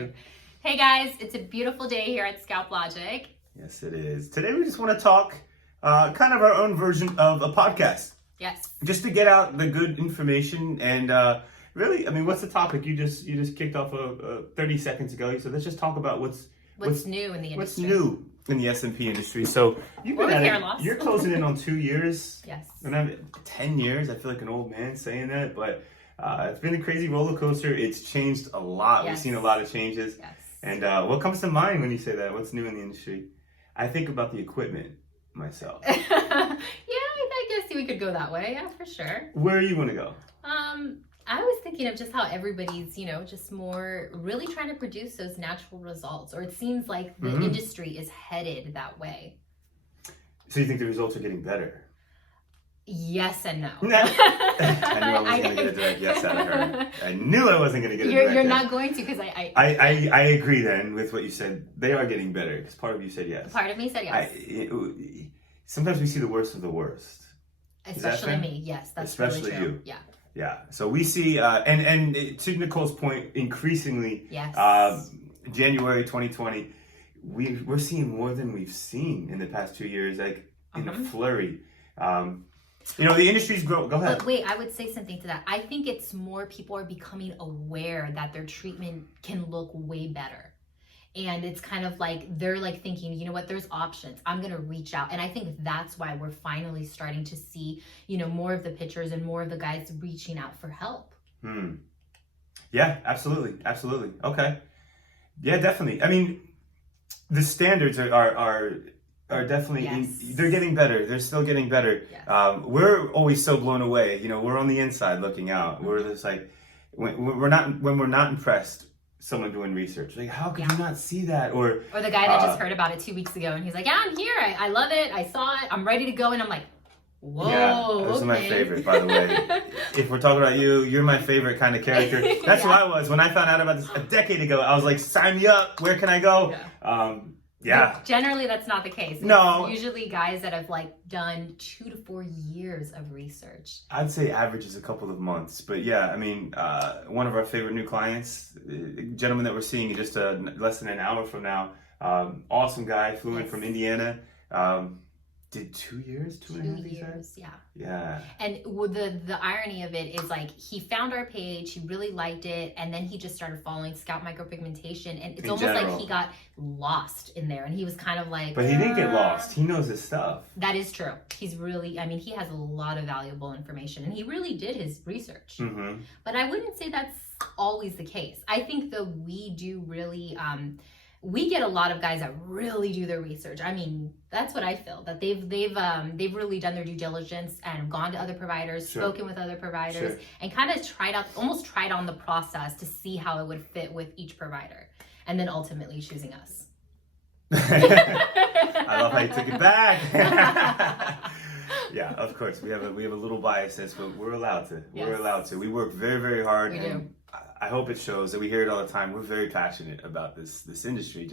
you. Hey guys, it's a beautiful day here at Scalp Logic. Yes, it is. Today we just want to talk kind of our own version of a podcast. Yes. Just to get out the good information and really, I mean, what's the topic? You just kicked off 30 seconds ago. You said let's just talk about what's new in the industry. What's new in the Smp industry. So you've been at it. You're closing in on 2 years. Yes. And I'm 10 years. I feel like an old man saying that, but it's been a crazy roller coaster. It's changed a lot. Yes. We've seen a lot of changes. Yes. And what comes to mind when you say that? What's new in the industry? I think about the equipment myself. Yeah, I guess we could go that way. Yeah, for sure. Where you want to go? I was thinking of just how everybody's, just more really trying to produce those natural results, or it seems like the industry is headed that way. So you think the results are getting better? Yes and no. I knew I wasn't going to get a direct yes out of her. I knew I wasn't going to get a direct yes. You're not going to, because I agree then with what you said. They are getting better, because part of you said yes. Part of me said yes. Sometimes we see the worst of the worst. Especially me, yes. That's especially really true. You. Yeah. Yeah. So we see, and to Nicole's point, increasingly, yes. January 2020, we're seeing more than we've seen in the past 2 years, like in a flurry. The industry's growing. Go ahead. But wait, I would say something to that. I think it's more people are becoming aware that their treatment can look way better. And it's kind of like, they're like thinking, you know what, there's options. I'm going to reach out. And I think that's why we're finally starting to see, more of the pictures and more of the guys reaching out for help. Yeah, absolutely. Absolutely. Okay. Yeah, definitely. I mean, the standards are definitely, they're getting better. They're still getting better. Yes. We're always so blown away. We're on the inside looking out. We're just like, when we're not impressed, someone doing research, like, how could you not see that? Or the guy that just heard about it 2 weeks ago, and he's like, yeah, I'm here. I love it. I saw it. I'm ready to go. And I'm like, whoa. Yeah, those are my favorite, by the way. If we're talking about you, you're my favorite kind of character. That's who I was. When I found out about this a decade ago, I was like, sign me up. Where can I go? Yeah. But generally, that's not the case. No. It's usually guys that have done 2 to 4 years of research. I'd say average is a couple of months. But yeah, I mean, one of our favorite new clients, a gentleman that we're seeing in just less than an hour from now, awesome guy, flew in from Indiana. Did 2 years, 2.5 years, yeah. Yeah. And the irony of it is he found our page, he really liked it, and then he just started following Scalp Micropigmentation, and it's almost like he got lost in there, and he was kind of like. But he didn't get lost. He knows his stuff. That is true. He's really, he has a lot of valuable information, and he really did his research. But I wouldn't say that's always the case. I think that we do really. We get a lot of guys that really do their research. That's what I feel, that they've really done their due diligence and gone to other providers, spoken with other providers, and kind of almost tried on the process to see how it would fit with each provider, and then ultimately choosing us. I love how you took it back. Yeah, of course we have a little biases, but we're allowed to. Yes. We're allowed to. We work very, very hard. We do. I hope it shows that we hear it all the time. We're very passionate about this industry,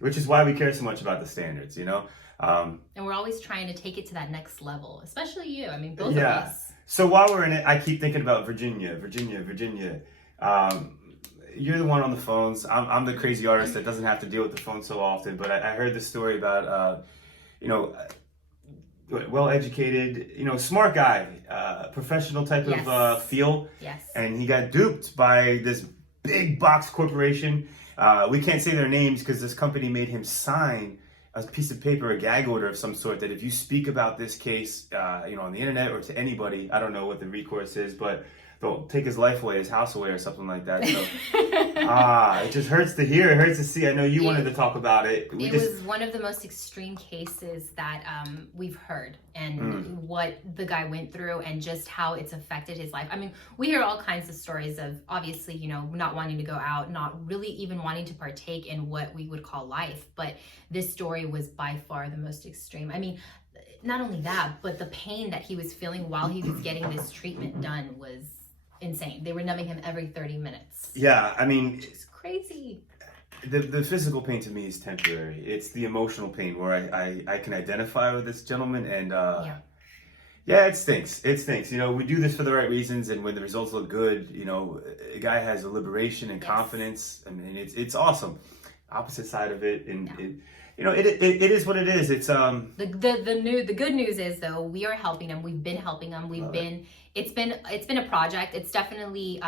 which is why we care so much about the standards, And we're always trying to take it to that next level, especially you. Both of us. So while we're in it, I keep thinking about Virginia. You're the one on the phones. I'm the crazy artist that doesn't have to deal with the phone so often. But I heard the story about, well-educated, smart guy, professional type of feel. Yes. And he got duped by this big box corporation. We can't say their names because this company made him sign a piece of paper, a gag order of some sort, that if you speak about this case, on the internet or to anybody, I don't know what the recourse is, but they'll take his life away, his house away, or something like that. So, it just hurts to hear. It hurts to see. I know you wanted to talk about it. It was one of the most extreme cases that we've heard, and what the guy went through, and just how it's affected his life. We hear all kinds of stories of, obviously, not wanting to go out, not really even wanting to partake in what we would call life. But this story was by far the most extreme. Not only that, but the pain that he was feeling while he was getting this treatment done was insane. They were numbing him every 30 minutes. Yeah, it's crazy. The physical pain to me is temporary. It's the emotional pain where I can identify with this gentleman, and Yeah, it stinks. It stinks. You know, we do this for the right reasons, and when the results look good, you know, a guy has a liberation and Yes. confidence. I mean, it's awesome. Opposite side of it, and Yeah. it, you know, it is what it is. It's The good news is though we are helping him. We've been helping him. Love it. It's been a project. It's definitely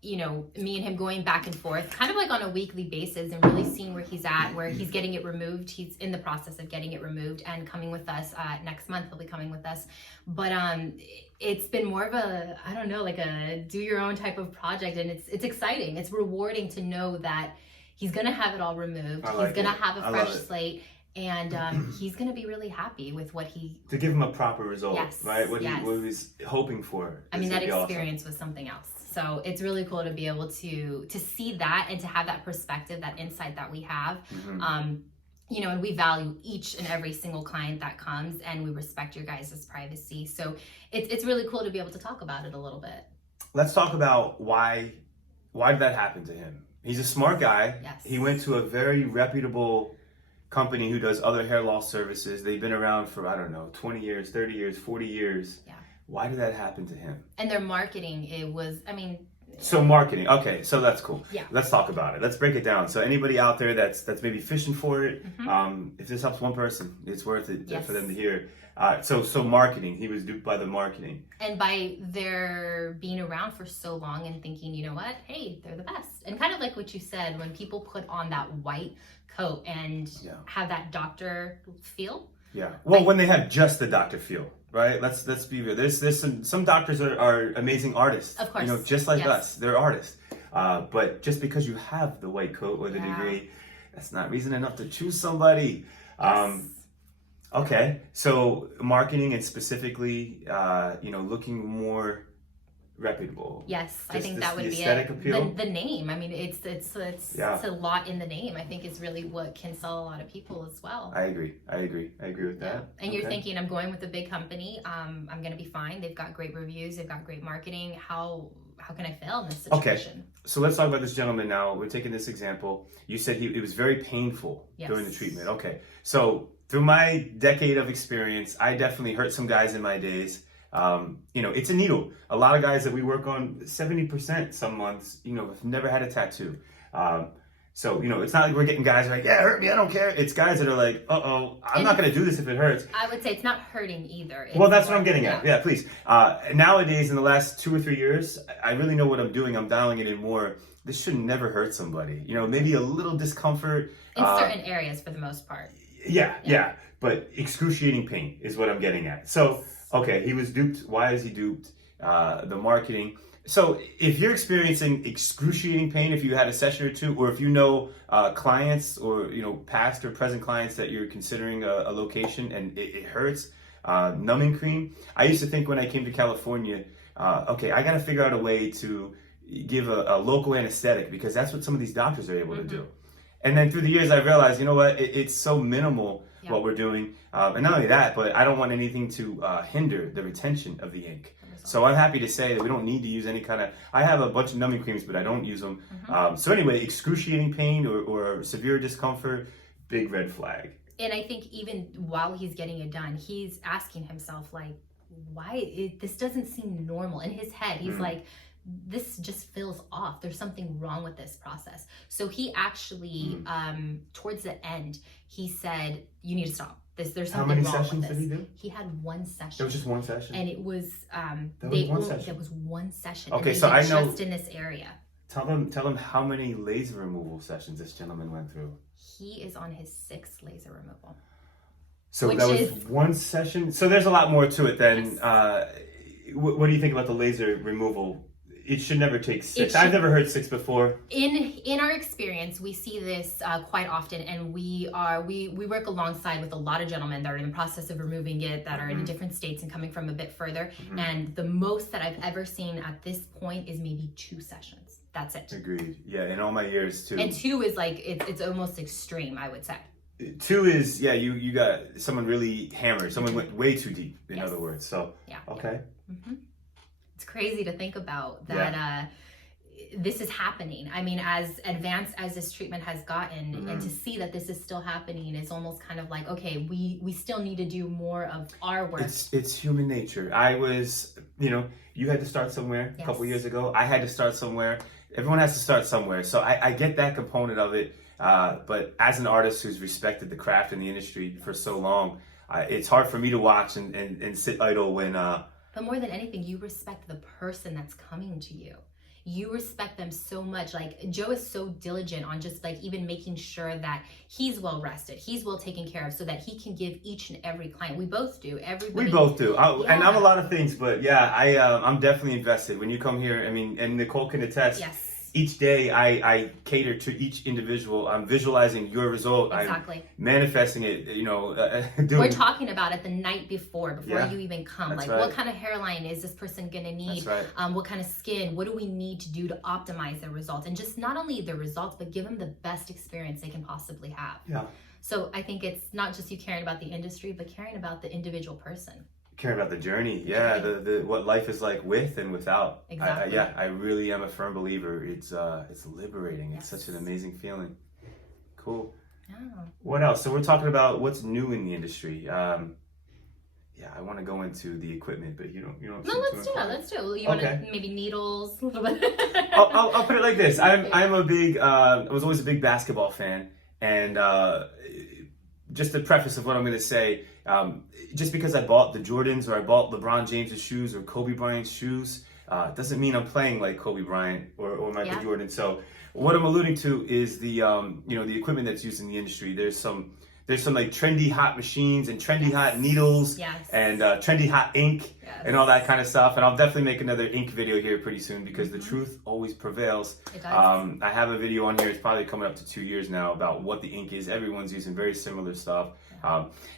you know, me and him going back and forth kind of like on a weekly basis and really seeing where he's at, where he's getting it removed. He's in the process of getting it removed and coming with us next month. He'll be coming with us. But it's been more of a, I don't know, like a do your own type of project, and it's exciting. It's rewarding to know that he's gonna have it all removed. He's gonna have a fresh slate. And he's going to be really happy with what he... To give him a proper result, yes, right? What yes. he was hoping for. I mean, that experience was something else. So it's really cool to be able to see that and to have that perspective, that insight that we have. Mm-hmm. You know, and we value each and every single client that comes, and we respect your guys' privacy. So it's really cool to be able to talk about it a little bit. Let's talk about why did that happen to him? He's a smart guy. Yes. He went to a very reputable company who does other hair loss services. They've been around for, I don't know, 20 years, 30 years, 40 years. Yeah. Why did that happen to him? And their marketing, it was, I mean... So marketing, okay, so that's cool. Yeah. Let's talk about it. Let's break it down. So anybody out there that's maybe fishing for it, if this helps one person, it's worth it for them to hear. So marketing, he was duped by the marketing. And by their being around for so long and thinking, you know what, hey, they're the best. And kind of like what you said, when people put on that white coat and have that doctor feel. Yeah. Well, when they have just the doctor feel, right? Let's be real. There's some doctors are amazing artists. Of course. You know, just like us, they're artists. But just because you have the white coat or the degree, that's not reason enough to choose somebody. Yes. Okay, so marketing and specifically, you know, looking more reputable. Yes, I think that would be aesthetic appeal. The name. I mean, it's a lot in the name. I think is really what can sell a lot of people as well. I agree with that. And you're thinking, I'm going with a big company. I'm going to be fine. They've got great reviews. They've got great marketing. How can I fail in this situation? Okay, so let's talk about this gentleman now. We're taking this example. You said it was very painful during the treatment. Okay, so through my decade of experience, I definitely hurt some guys in my days. You know, it's a needle. A lot of guys that we work on, 70% some months, you know, have never had a tattoo. So, you know, it's not like we're getting guys who are like, yeah, hurt me, I don't care. It's guys that are like, I'm not going to do this if it hurts. I would say it's not hurting either. It's well, that's what I'm getting at. Yeah, please. Nowadays, in the last 2 or 3 years, I really know what I'm doing. I'm dialing it in more. This should never hurt somebody. You know, maybe a little discomfort. In certain areas for the most part. Yeah. But excruciating pain is what I'm getting at. So, okay, he was duped. Why is he duped? The marketing. So if you're experiencing excruciating pain, if you had a session or two, or if you know clients or, you know, past or present clients that you're considering a location and it hurts, numbing cream. I used to think when I came to California, okay, I got to figure out a way to give a local anesthetic because that's what some of these doctors are able to do. And then through the years, I realized, you know what, it's so minimal what we're doing. And not only that, but I don't want anything to hinder the retention of the ink. So I'm happy to say that we don't need to use any kind of, I have a bunch of numbing creams, but I don't use them. So anyway, excruciating pain or severe discomfort, big red flag. And I think even while he's getting it done, he's asking himself like, this doesn't seem normal. In his head, he's like, this just feels off. There's something wrong with this process. So he actually, towards the end, he said, you need to stop. There's something wrong with this. How many sessions did he do? He had one session. It was just one session? And it was, that was one session. Okay, and so I know. Just in this area. Tell them how many laser removal sessions this gentleman went through. He is on his 6th laser removal. So that was one session? So there's a lot more to it than, what do you think about the laser removal? It should never take 6. I've never heard 6 before. In our experience, we see this quite often, and we work alongside with a lot of gentlemen that are in the process of removing it, that are in different states and coming from a bit further. And the most that I've ever seen at this point is maybe 2 sessions. That's it. Agreed. Yeah, in all my years too. And 2 is like it's almost extreme, I would say. 2 is you got someone really hammered. Someone went way too deep. In other words, so okay. It's crazy to think about that. this is happening. I mean, as advanced as this treatment has gotten, and to see that this is still happening is almost kind of like, okay, we still need to do more of our work. It's human nature. I was, you had to start somewhere a couple years ago. I had to start somewhere. Everyone has to start somewhere. So I get that component of it. But as an artist who's respected the craft and the industry for so long, it's hard for me to watch and sit idle when... But more than anything, you respect the person that's coming to you. You respect them so much. Like, Joe is so diligent on just like even making sure that he's well rested, he's well taken care of, so that he can give each and every client. We both do. Everybody. We both do. And I'm a lot of things, but yeah, I'm definitely invested. When you come here, I mean, and Nichole can attest. Yes. Each day I cater to each individual. I'm visualizing your result. Exactly. I'm manifesting it, We're talking about it the night before you even come. That's like, right. What kind of hairline is this person going to need? That's right. What kind of skin? What do we need to do to optimize their results? And just not only the results, but give them the best experience they can possibly have. Yeah. So I think it's not just you caring about the industry, but caring about the individual person. Caring about the journey, the what life is like with and without. Exactly. I really am a firm believer. It's liberating. Yes. It's such an amazing feeling. Cool. Yeah. What else? So we're talking about what's new in the industry. I want to go into the equipment, but you don't. No, let's do it. Let's do it. You want to maybe needles a little bit? I'll put it like this. I'm a big. I was always a big basketball fan, and just the preface of what I'm going to say. Just because I bought the Jordans or I bought LeBron James's shoes or Kobe Bryant's shoes, doesn't mean I'm playing like Kobe Bryant or Michael Jordan. So what I'm alluding to is the the equipment that's used in the industry. There's some like trendy hot machines and trendy hot needles and trendy hot ink and all that kind of stuff. And I'll definitely make another ink video here pretty soon because the truth always prevails. It does. I have a video on here. It's probably coming up to 2 years now about what the ink is. Everyone's using very similar stuff.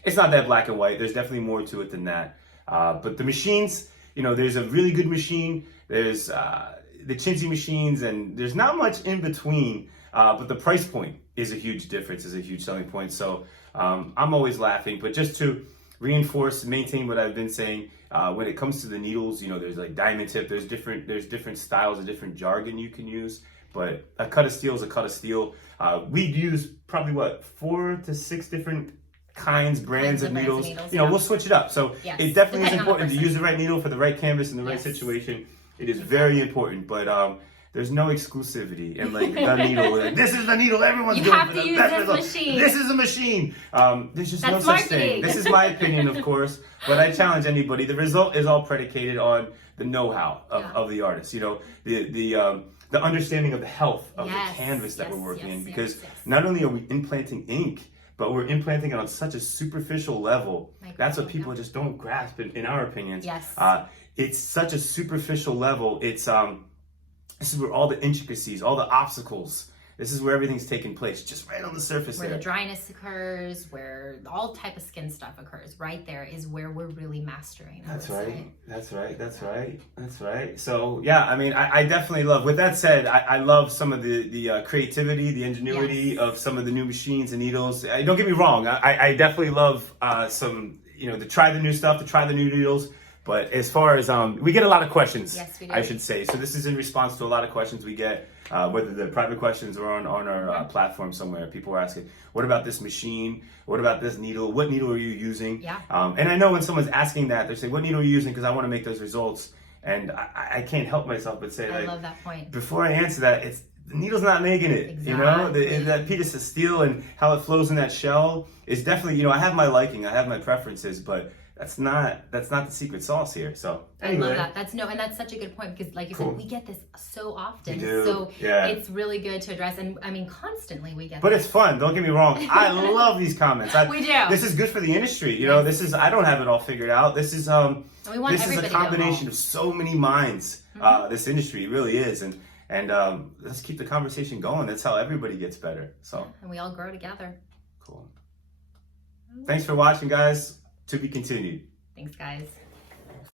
It's not that black and white. There's definitely more to it than that. But the machines, there's a really good machine. There's the chintzy machines, and there's not much in between. But the price point is a huge difference, is a huge selling point. So I'm always laughing. But just to reinforce, maintain what I've been saying, when it comes to the needles, there's like diamond tip. There's different styles and different jargon you can use. But a cut of steel is a cut of steel. We use probably 4 to 6 different brands of needles. We'll switch it up. So it definitely is important to use the right needle for the right canvas in the right situation. It is very important, but there's no exclusivity and like the needle. This is the needle everyone's doing for the best result. This is a machine. There's just no such thing. This is my opinion, of course, but I challenge anybody. The result is all predicated on the know-how of the artist. The understanding of the health of the canvas that we're working in, because not only are we implanting ink, but we're implanting it on such a superficial level. That's what people just don't grasp, in our opinions. Yes. It's such a superficial level. It's this is where all the intricacies, all the obstacles, this is where everything's taking place, just right on the surface where there. The dryness occurs, where all type of skin stuff occurs. Right there is where we're really mastering. That's right. So yeah, I mean, I definitely love. With that said, I love some of the creativity, the ingenuity of some of the new machines and needles. Don't get me wrong. I definitely love some, to try the new stuff, to try the new needles. But as far as we get a lot of questions, yes, we do. I should say. So this is in response to a lot of questions we get, whether they're private questions or on our platform somewhere. People are asking, what about this machine? What about this needle? What needle are you using? Yeah. And I know when someone's asking that, they're saying, what needle are you using? Because I want to make those results. And I can't help myself but say, I love that point. Before I answer that, the needle's not making it. Exactly. That piece of steel and how it flows in that shell is definitely, I have my liking, I have my preferences, but that's not the secret sauce here. So anyway. I love that. That's such a good point, because like you said, we get this so often. We do. So it's really good to address, and I mean constantly we get But it's fun, don't get me wrong. I love these comments. We do. This is good for the industry. This is, I don't have it all figured out. This is this is a combination of so many minds. This industry really is. And let's keep the conversation going. That's how everybody gets better. So and we all grow together. Cool. Thanks for watching, guys. To be continued. Thanks, guys.